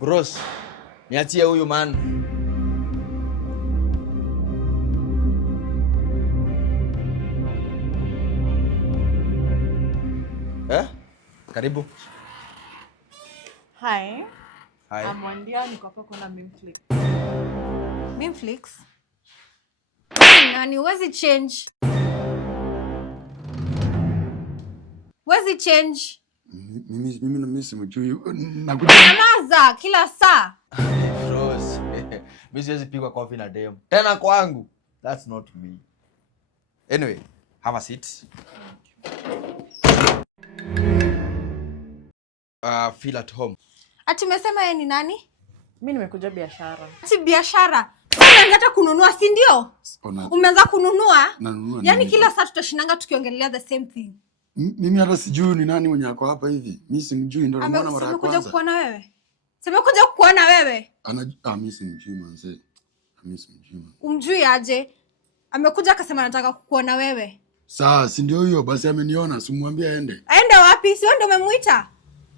Bros, niachie huyu man. Karibu. Hi. Hi. Amwandia niko hapa kuna Mimflix. Mimflix? Nani huwezi change? Huwezi change? Mimi simjui. Nyamaza kila saa. Bros, mimi siwezi pigwa coffee na dem. Tena kwangu. That's not me. Anyway, have a seat. Feel at home. Ati umesema yeye ni nani? Mimi nimekuja biashara. Ati biashara? Sasa hata kununua, si ndio? Umeanza kununua? Yaani kila saa tutashinanga tukiongelea the same thing. Mimi hata sijui ni nani mwenye ako hapa hivi. Mimi simjui, ndio naona mara ya kwanza. Amekuja kukuona wewe? Simekuja kukuona wewe? Mimi simjui manze. Mimi simjui. Umjui aje? Amekuja akasema anataka kukuona wewe. Sawa, si ndio hiyo basi ameniona, simwambie aende. Aende wapi? Si wewe ndio umemuita?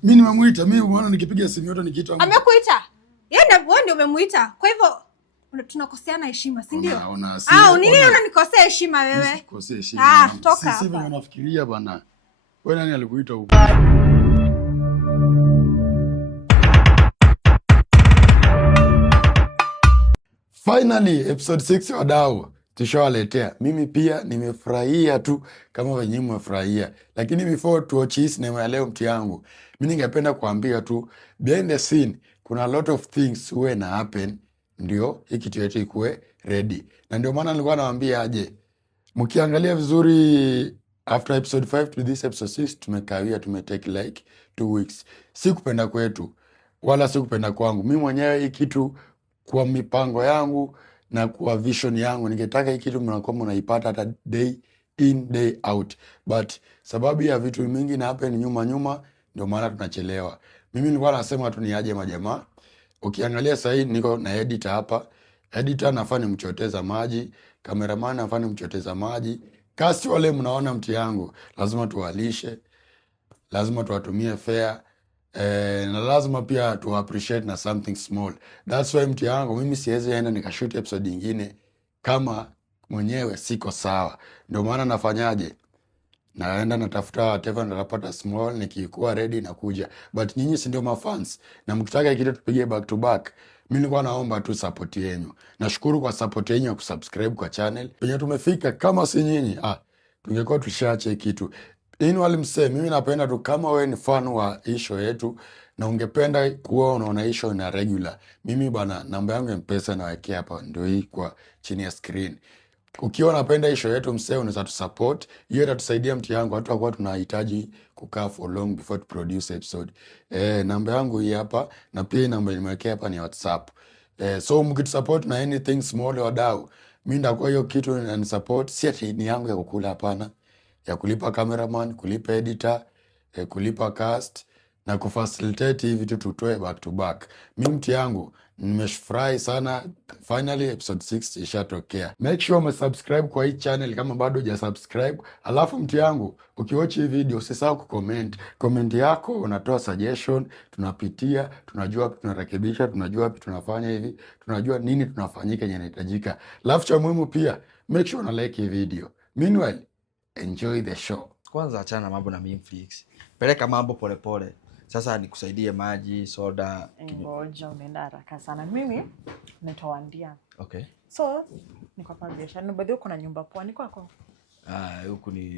Mimi nimemuita, mimi umeona nikipiga simu yote nikiita. Amekuita? Wewe ndio umemuita. Kwa hivyo tunakoseana heshima, si ndio? Nini unanikosea heshima wewe? Sikosea heshima. Toka hapa. Sisi unafikiria bana. Wewe nani alikuita huko? Finally episode 6 wadau tushawaletea. Mimi pia nimefurahia tu kama wenyewe mmefurahia. Lakini before to watch hii sinema ya leo mti yangu, mimi ningependa kuambia tu behind the scene kuna a lot of things huwa na happen ndio hii kitu yetu ikuwe ready. Na ndio maana nilikuwa nawaambia aje, mkiangalia vizuri after episode 5 to this episode 6 tumekawia, tumetake like 2 weeks. Si kupenda kwetu wala si kupenda kwangu. Mimi mwenyewe hii kitu kwa mipango yangu na kwa vision yangu ningetaka hii kitu mnakuwa mnaipata hata day in day out, but sababu ya vitu mingi na happen nyuma ndio maana tunachelewa. Mimi nilikuwa nasema tu niaje majamaa. Ukiangalia sasa hii niko na editor hapa. Editor nafanya mchoteza maji, cameraman nafanya mchoteza maji. Cast wale mnaona mti yangu, lazima tuwalishe, lazima tuwatumie fair, na lazima pia tu appreciate na something small. That's why mti yangu mimi siwezi enda nikashoot episode nyingine kama mwenyewe siko sawa. Ndio maana nafanyaje? Naenda natafuta whatever natapata small, nikikuwa ready na kuja. But nyinyi si ndio mafans, na mkitaka kitu tupige back to back. Mimi nilikuwa naomba tu support yenu. Nashukuru kwa support yenu ya kusubscribe kwa channel. Penye tumefika kama si nyinyi, tungekuwa tushaache kitu. Wali msee, mimi napenda tu kama wewe ni fan wa hii show yetu na ungependa kuwa unaona hii show na regular. Mimi bana, namba yangu ya M-Pesa nawekea hapa ndio hii kwa chini ya screen. Ukiwa unapenda hii show yetu msee, unaweza tu support. Hiyo itatusaidia mti yangu, hatutakuwa tunahitaji kukaa for long before to produce episode. Namba yangu hii hapa, na pia namba nimewekea hapa ni WhatsApp. So mkitu support na anything small wadau, mimi ndakuwa hiyo kitu na support. Si ati ni yangu ya kukula, hapana. Ya kulipa cameraman, kulipa editor, kulipa cast na kufacilitate hivi vitu tutoe back to back. Mimi mti yangu nimefurahi sana. Finally episode 6 ishatokea. Make sure umesubscribe kwa hii channel kama bado hujasubscribe. Alafu mti yangu ukiwatch hii video usisahau kucomment. Comment yako unatoa suggestion, tunapitia, tunajua wapi tunarekebisha, tunajua wapi tunafanya hivi, tunajua nini tunafanyika yenye inahitajika. Alafu cha muhimu pia make sure una like hii video. Meanwhile, enjoy the show. Kwanza achana na mambo na Mimflix. Peleka mambo polepole. Sasa nikusaidie maji, soda. Ngoja unaenda haraka sana. Mimi nitawaambia. Okay. So, niko hapa biashara. Na baadhi uko na nyumba poa, niko kwako. Huku ni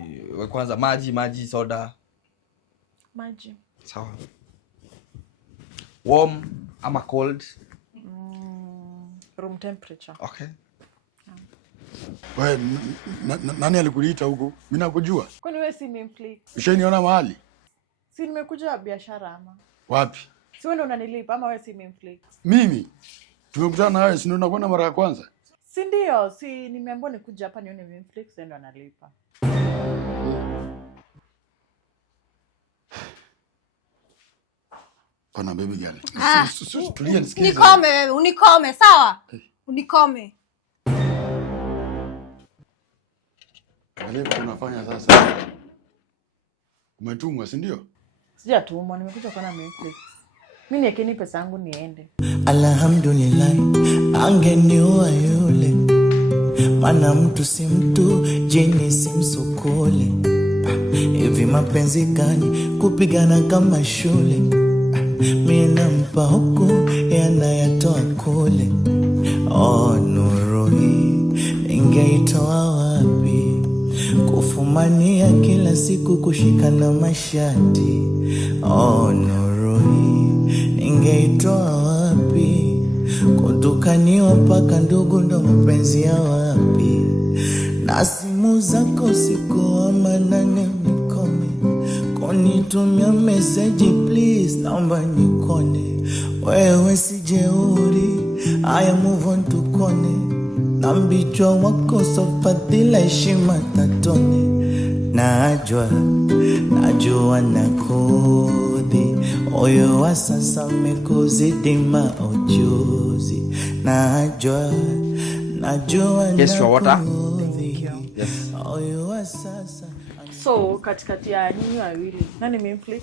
kwanza maji, soda. Maji. Sawa. Warm ama cold? Room temperature. Okay. Wewe nani alikuita huko? Mimi nakujua. Kwani wewe si Mimflix? Ushaniona mahali? Si nimekuja biashara ama? Wapi? Si wewe ndo unanilipa ama wewe si Mimflix? Mimi tumekutana na wewe, si ndio unakwenda mara ya kwanza? Si ndio, si nimeambiwa nikuja hapa nione Mimflix ndio analipa. Pana baby girl. Tulia nisikize. Unikome wewe, unikome, sawa? Unikome. Kale tunafanya sasa. Umetumwa, si ndio? Sijatumwa, nimekuja kuona Mimflix. Mimi niekeni pesa yangu niende. Alhamdulillah, angeniua yule. Mana mtu si mtu, jini si msukule. Hivi mapenzi gani kupigana kama shule? Mimi nampa huku yanayatoa kule. Oh, nuru hii ningeitoa wapi? Kufumania kila siku kushikana mashati. Oh, nuru hii ningeitoa wapi? Kutukaniwa paka ndugu ndo mapenzi ya wapi? Na simu zako siku wa manane nikome. Konitumia message please naomba nikone. Wewe si jeuri, I move on tukone. Na mbichwa wako sofadhila heshima tatone. Najua nakodhi. Oyo wa sasa mekuzidi maujuzi. Najua Yes, your water. Yes. Oyo wa sasa. So katikati ya nyinyi wawili nani memflix?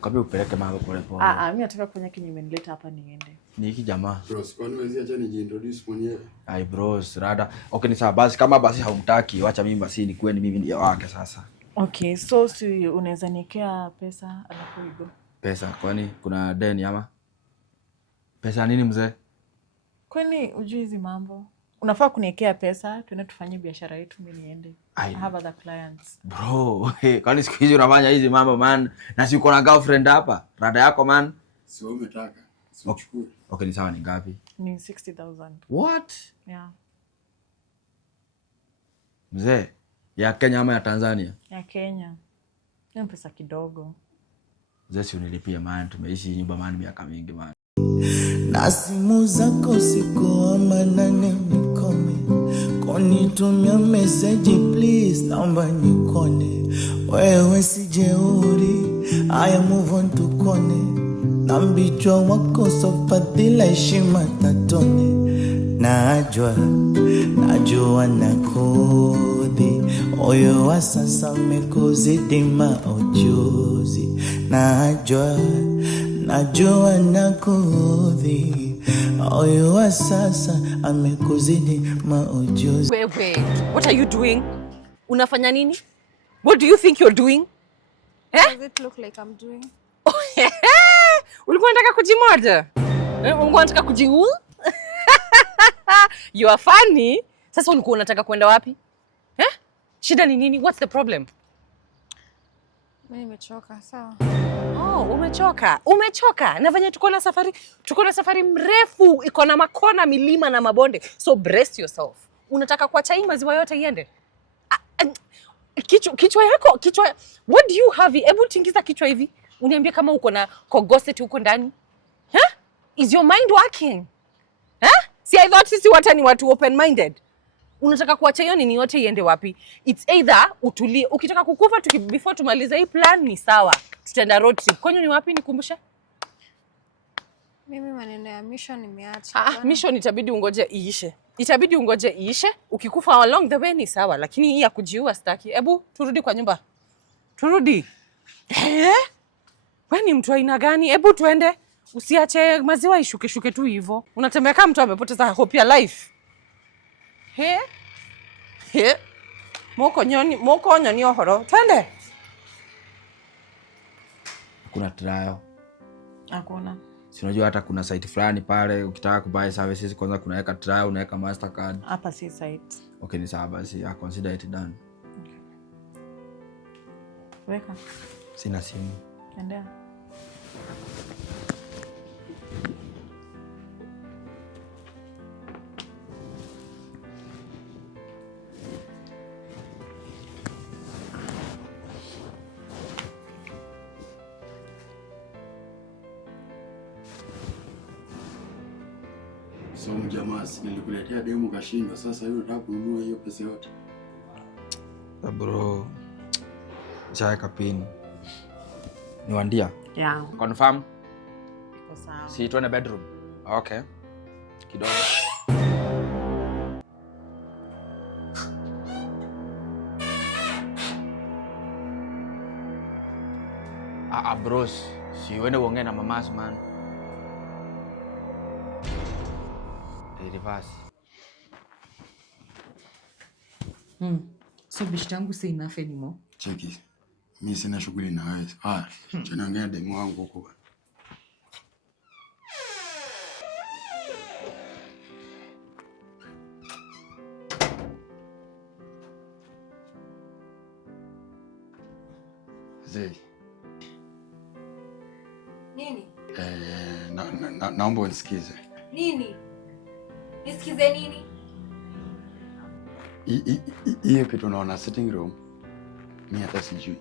Kabla upeleke mahali pole pole. Mimi nataka kufanya kinyi imenileta hapa niende. Ni hiki jamaa. Bros, kwani wezi acha nijiintroduce mwenyewe? Ai bros, rada. Okay, ni sawa basi kama basi haumtaki, wacha mimi basi nikuwe ni mimi ndiye wake sasa. Okay, so si unaweza nikea pesa alafu igo. Pesa, kwani kuna deni ama? Pesa nini mzee? Kwani ujui hizi mambo? Unafaa kuniwekea pesa, tuende tufanye biashara yetu mimi niende. I have other clients. Bro, kwani siku hizi unafanya hizi mambo man? Na si uko na girlfriend hapa? Rada yako man? Si wewe umetaka. Si uchukue. Okay, ni sawa ni ngapi? Ni 60,000. What? Yeah. Mzee, ya Kenya ama ya Tanzania? Ya Kenya. Ni pesa kidogo. Mzee si unilipia man, tumeishi nyumba man miaka mingi man. Na simu zako siku wa manane nikome. Konitumia message please naomba nikone. Wewe si jeuri, I move on tukone. Na mbichwa wako sofadhila heshima tatone. Najua nakodhi. Oyo wa sasa mekuzidi maujuzi. Najua nakodhi. Oyo wa sasa amekuzidi maujuzi. Wewe, what are you doing? Unafanya nini? What do you think you're doing? Does it look like I'm doing? Ulikuwa unataka kujimorder? Ulikuwa unataka kujiu? You are funny. Sasa ulikuwa unataka kwenda wapi? Shida ni nini? What's the problem? Mimi nimechoka, sawa. Oh, umechoka. Na venye tuko na safari mrefu, iko na makona, milima na mabonde. So brace yourself. Unataka kuacha hii maziwa yote iende? Kichwa yako, what do you have? Hebu tingiza kichwa hivi. Uniambie kama uko na kogoseti huko ndani. Is your mind working? See, I thought sisi wata ni watu open minded. Unataka kuacha hiyo nini yote iende wapi? It's either utulie. Ukitaka kukufa before tumaliza hii plan ni sawa. Tutaenda road trip. Kwenye ni wapi nikumbushe? Mimi maneno ya mission nimeacha. Mission itabidi ungoje iishe. Ukikufa along the way ni sawa, lakini hii ya kujiua sitaki. Ebu turudi kwa nyumba. Turudi. Wewe ni mtu aina gani? Ebu tuende. Usiache maziwa ishuke tu hivyo. Unatembea kama mtu amepoteza hope ya life. Moko nyoni ohoro. Twende. Kuna trial. Hakuna. Si unajua hata kuna site fulani pale ukitaka kubuy services kwanza kunaweka trial, unaweka Mastercard. Hapa si site. Okay, ni sawa basi. I consider it done. Okay. Weka. Sina simu. Endea. So mjamaa, nilikuletea demo kashinda. Sasa hiyo nataka kununua hiyo pesa yote. Bro. Chaweka pin. Niwandia? Yeah. Confirm? Iko sawa. Si tuone bedroom. Okay. Kidogo. Bros. Si uende uongee na mamas man. reverse. So bishi tangu si enough anymore. Cheki. Mimi sina shughuli na wewe. Tunaongea demu wangu huko. Zee. Nini? Naomba unisikize. Nini? Nisikize nini? Hiyo kitu unaona sitting room, mimi hata sijui.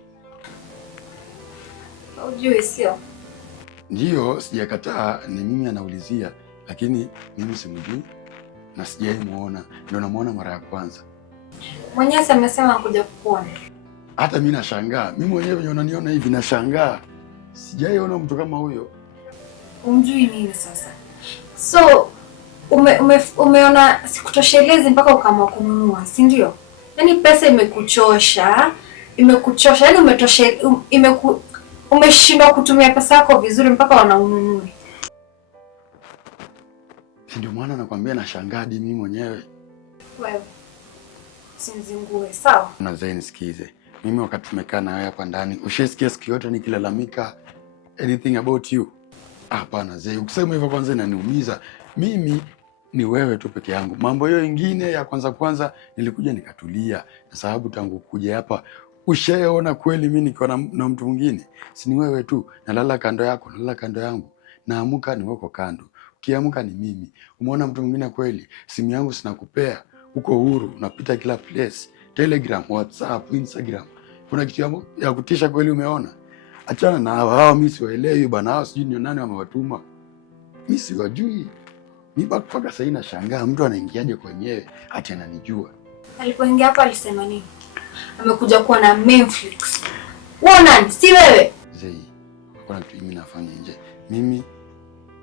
Hujui sio? Ndio, sijakataa, ni mimi anaulizia, lakini mimi simjui na sijai muona. Ndio namuona mara ya kwanza. Mwenyezi amesema kuja kukuona. Hata mimi nashangaa. Mimi mwenyewe venye unaniona hivi nashangaa. Sijaiona mtu kama huyo. Umjui nini sasa? So umeona sikutoshelezi mpaka ukaamua kununua, si ndio? Yaani pesa imekuchosha, yaani umeshindwa kutumia pesa yako vizuri mpaka wanaununue. Ndio maana nakwambia nashangaa hadi mimi mwenyewe. Wewe simzingue, sawa? Na Zain, sikize. Mimi wakati tumekaa na wewe hapa ndani, ushasikia siku yote nikilalamika anything about you? Hapana Zain, ukisema hivyo kwanza inaniumiza. Mimi ni wewe tu peke yangu. Mambo hiyo ingine ya kwanza nilikuja nikatulia, na sababu tangu kuja hapa ushaona kweli mimi niko na mtu mwingine. Si ni wewe tu. Nalala kando yako, nalala kando yangu. Naamuka ni wako kando. Ukiamka ni mimi. Umeona mtu mwingine kweli? Simu yangu sinakupea. Uko huru, unapita kila place. Telegram, WhatsApp, Instagram. Kuna kitu ya kutisha kweli umeona? Achana na hao, mimi siwaelewi bana. Hao sijui ni nani wamewatuma. Mimi siwajui. Mimi mpaka sasa nashangaa mtu anaingiaje kwenyewe ati ananijua. Alipoingia hapa alisema nini? Amekuja kuwa na Netflix. Uona si wewe? Zai, kuna kitu mimi nafanya nje. Mimi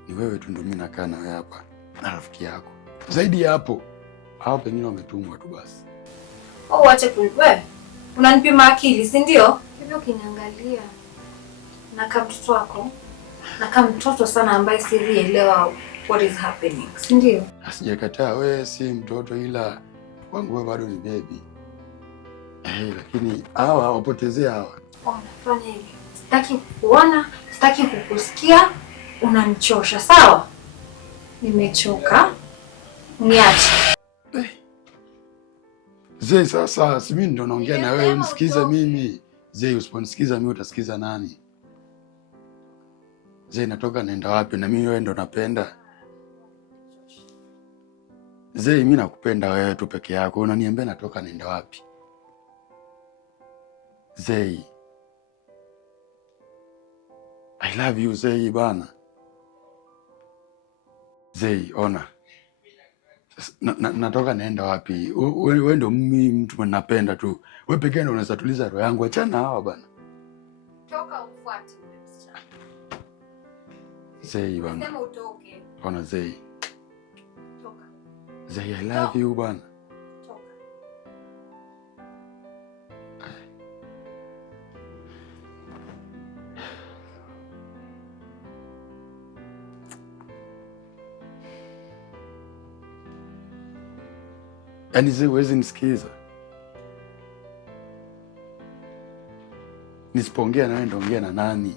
ni wewe tu ndio mimi nakaa na wewe hapa na rafiki yako. Zaidi ya hapo, hao pengine wametumwa tu basi. Wache wewe. Unanipima akili, si ndio? Hivyo kiniangalia. Na kama mtoto wako, na kama mtoto sana ambaye sielewa what is happening, si ndio? Asijakataa, wewe si mtoto, ila wangu wewe bado ni baby. Lakini hawa wapotezea hawa. Unafanya hivi. Sitaki kuona, sitaki kukusikia, unanichosha, sawa? Nimechoka. Niache. Zee, sasa si mimi ndo naongea na wewe, unisikize mimi. Zee, usiponisikiza mimi utasikiza nani? Zee, natoka naenda wapi na mimi wewe ndo napenda? Zee, mimi nakupenda wewe tu peke yako. Unaniambia natoka naenda wapi? Zee, I love you Zee bana. Zee, ona. Natoka naenda wapi? Wewe ndo mimi mtu napenda tu. Wewe pekee ndo unaweza tuliza roho yangu. Achana hawa bana. Toka ufuate ule msichana. Zee bana. Sema utoke. Ona Zee. Toka. Zee, I love you bana. Toka. Yaani Zee, huwezi nisikiza. Nisipoongea na wewe nitaongea na nani?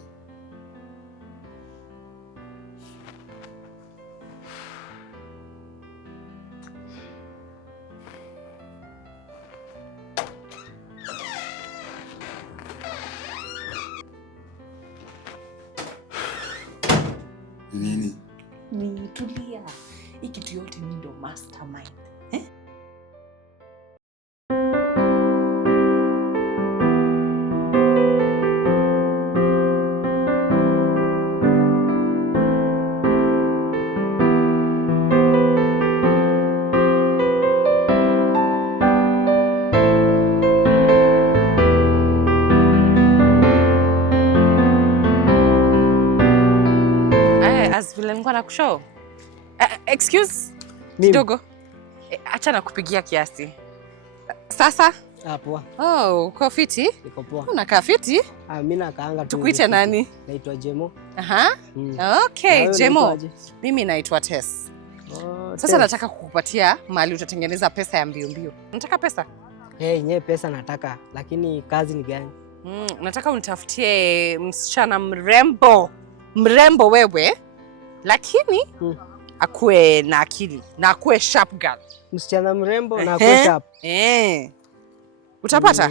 Nini? Ni tulia. Hii kitu yote mimi ndo mastermind. Vile nilikuwa nakushow. Excuse kidogo. Acha nakupigia kiasi. Sasa? Poa. Oh, uko fiti? Niko poa. Unakaa fiti? Mimi nakaanga tu. Tukuite nani? Naitwa Jemo. Aha. Okay, Jemo. Mimi naitwa Tess. Sasa nataka kukupatia mali utatengeneza pesa ya mbio mbio. Unataka pesa? Nye pesa nataka, lakini kazi ni gani? Nataka unitafutie msichana mrembo. Mrembo wewe, lakini akuwe na akili na akuwe sharp girl. Msichana mrembo na akuwe sharp. Utapata?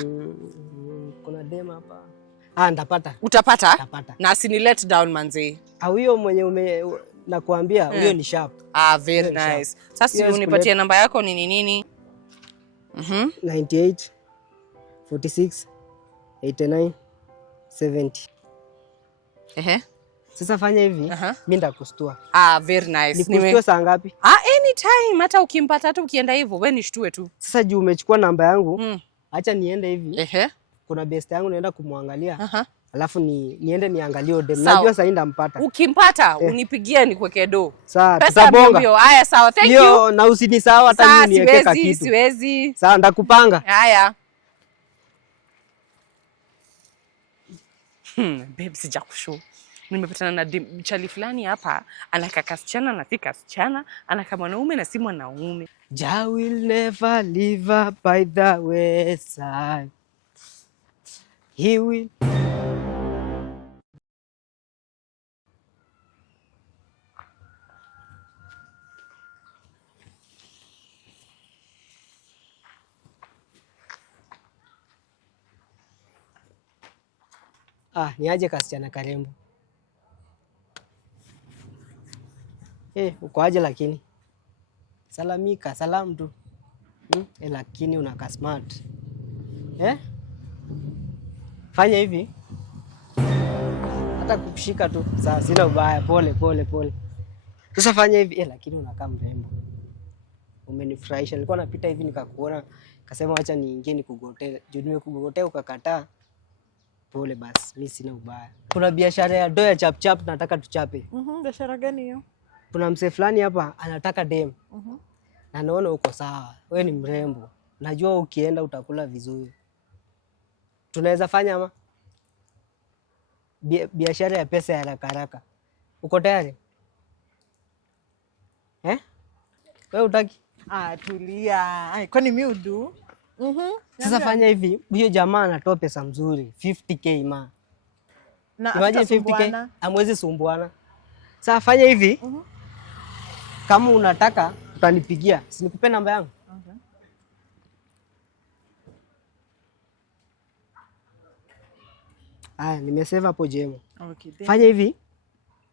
Kuna dema hapa. Ndapata. Utapata? Ndapata. Na asini let down manzi. Huyo mwenye nakuambia, huyo ni sharp. Very nice. Sasa unipatie namba yako nini? 98 46 89 70. Sasa fanya hivi, mimi ndakustua. Very nice. Nikustua saa ngapi? Anytime, hata ukimpata hata ukienda hivyo, wewe nishtue tu. Sasa juu umechukua namba yangu, acha niende hivi. Kuna best yangu naenda kumwangalia. Alafu niende niangalie dem. Najua sasa ndampata. Ukimpata unipigie nikuweke do. Sawa, tutabonga. Haya sawa, thank you. Na usinisahau hata mimi niweke kitu. Siwezi. Sawa, ndakupanga. Haya. Babe, sijakushow. Nimepatana na mchali fulani hapa, anaka kasichana na si kasichana, anaka mwanaume na si mwanaume. Jah will never leave her by the wayside. He will. Niaje kasichana karembo. Uko aje lakini? Salamika, salamu tu. Lakini unaka smart. Fanya hivi. Hata kukushika tu. Sawa, sina ubaya, pole. Sasa fanya hivi, lakini unakaa mrembo. Umenifurahisha. Nilikuwa napita hivi nikakuona, kasema acha niingie nikugotea. Juu nimekugotea ukakataa. Pole basi, mimi sina ubaya. Kuna biashara ya doya chap nataka tuchape. Biashara gani hiyo? Kuna mse fulani hapa anataka dem. Na naona uko sawa. Wewe ni mrembo. Najua ukienda utakula vizuri. Tunaweza fanya ama? Biashara ya pesa ya haraka. Uko tayari? Wewe utaki? Tulia. Kwani mimi udu? Sasa fanya hivi, huyo jamaa anatoa pesa mzuri, 50k ma. Na imagine 50k, amwezi sumbuana. Sasa fanya hivi, kama unataka utanipigia, si nikupe namba yangu? Nimesave hapo Jemo. Fanya hivi,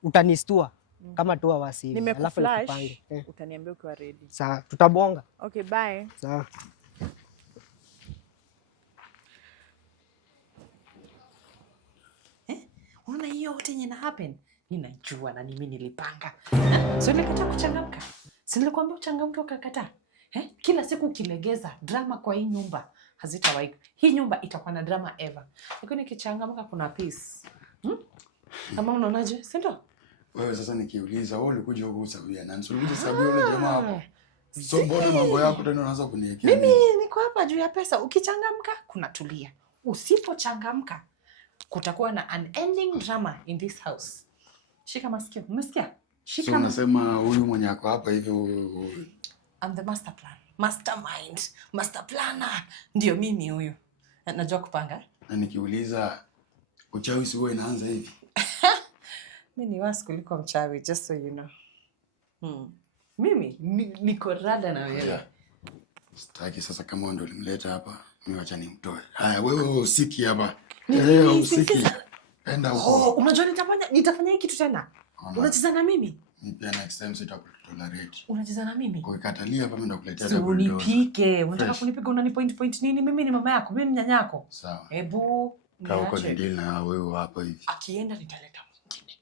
utanistua kama tu awasili. Alafu nikupange. Utaniambia ukiwa ready. Sawa, tutabonga. Okay, bye. Sawa. Unaona hiyo yote yenye na happen? Ninajua na mimi nilipanga. So nilikataa kuchangamka. Si nilikwambia uchangamke ukakataa? Kila siku ukilegeza drama kwa hii nyumba hazitawahi. Hii nyumba itakuwa na drama ever. Lakini nikichangamka kuna peace. Kama unaonaje? Si ndio? Wewe sasa nikiuliza, wewe ulikuja huko usabia na nsulikuja sabia yule jamaa hapo. So mbona mambo yako tena unaanza kuniwekea? Mimi niko hapa juu ya pesa. Ukichangamka kuna tulia. Usipochangamka kutakuwa na unending drama in this house. Shika masikio. Umesikia? Shika. So unasema huyu mwenye ako hapa hivi I'm the master plan. Mastermind. Master planner. Ndio mimi huyu. Najua kupanga. Na nikiuliza uchawi si wewe inaanza hivi? Mimi ni wasi kuliko mchawi, just so you know. Mimi niko rada na wewe. Sitaki sasa kama wewe ndio ulimleta hapa, mimi acha nimtoe. Haya wewe usiki hapa. Usiki. Enda huko. Unajua nitafanya hiki kitu tena. Unacheza na mimi? Mimi pia next time sitakutolerate. Unacheza na mimi? Kwa ikatalia hapa mimi ndakuletea double dose. Unipike. Unataka kunipiga unani point nini? Mimi ni mama yako, mimi ni nyanya yako. Sawa. Hebu kaa huko deal na wewe hapa hivi. Akienda nitaleta mwingine.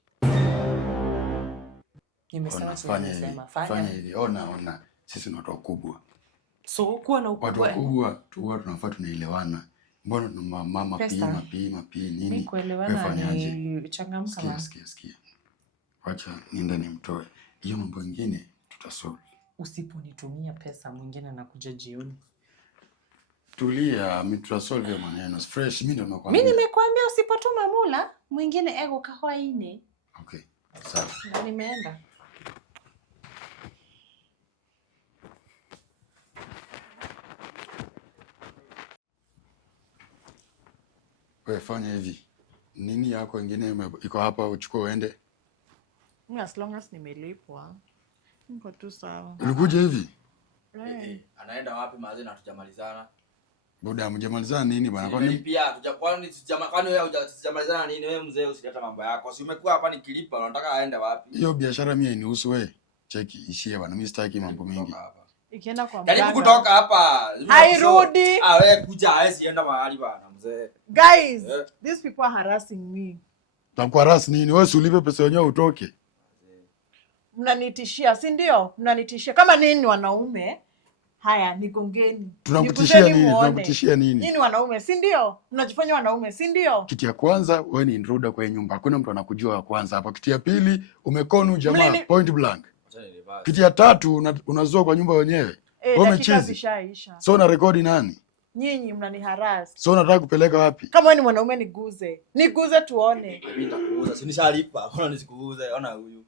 Nimesema fanya hivi. Ona. Sisi ni watu wakubwa. So kuwa na ukubwa. Watu wakubwa tuwa tunafaa tunaelewana. Mbona tuna mama pima nini? Mimi kuelewana ni changamka. Sikia. Wacha niende nimtoe. Hiyo mambo mengine tutasolve. Usiponitumia pesa mwingine anakuja jioni. Tulia, tutasolve maneno. Fresh mimi ndo nakwambia. Mimi nimekuambia usipotuma mula mwingine ego kawaine. Okay. Sawa. Na nimeenda. Wewe fanya hivi. Nini yako ingine iko hapa uchukue uende? As long as nimelipwa. Niko tu sawa. Ulikuja hivi? Anaenda wapi maze na tujamalizana? Buda mjamalizana nini bwana? Kwani pia kwani wewe hujamalizana nini? Wewe mzee usileta mambo yako. Si umekuwa hapa nikilipa unataka aende wapi? Hiyo biashara mimi hainihusu wewe. Cheki ishie bwana. Mimi sitaki mambo mengi. Ikienda kwa mganga. Karibu kutoka hapa. Hairudi. Wewe kuja hawezi enda mahali bwana mzee. Guys, these people are harassing me. Takuharass nini? Wewe ulipe pesa yenyewe utoke. Mnanitishia, si ndio? Mnanitishia. Kama nini wanaume? Haya, nikongeni. Tunakutishia nini? Tunakutishia nini? Nini wanaume, si ndio? Mnajifanya wanaume, si ndio? Kitu ya kwanza wewe ni intruder kwa nyumba. Hakuna mtu anakujua wa kwanza hapa. Kitu ya pili umekonu jamaa point blank. Kitu ya tatu unazoa kwa nyumba wenyewe. Wewe mchizi. So una rekodi nani? Nyinyi mnaniharass. So unataka kupeleka wapi? Kama wewe ni mwanaume niguze. Niguze tuone. Mimi nitakuuza. Si nishalipa. Ona nisikuuze. Ona huyu.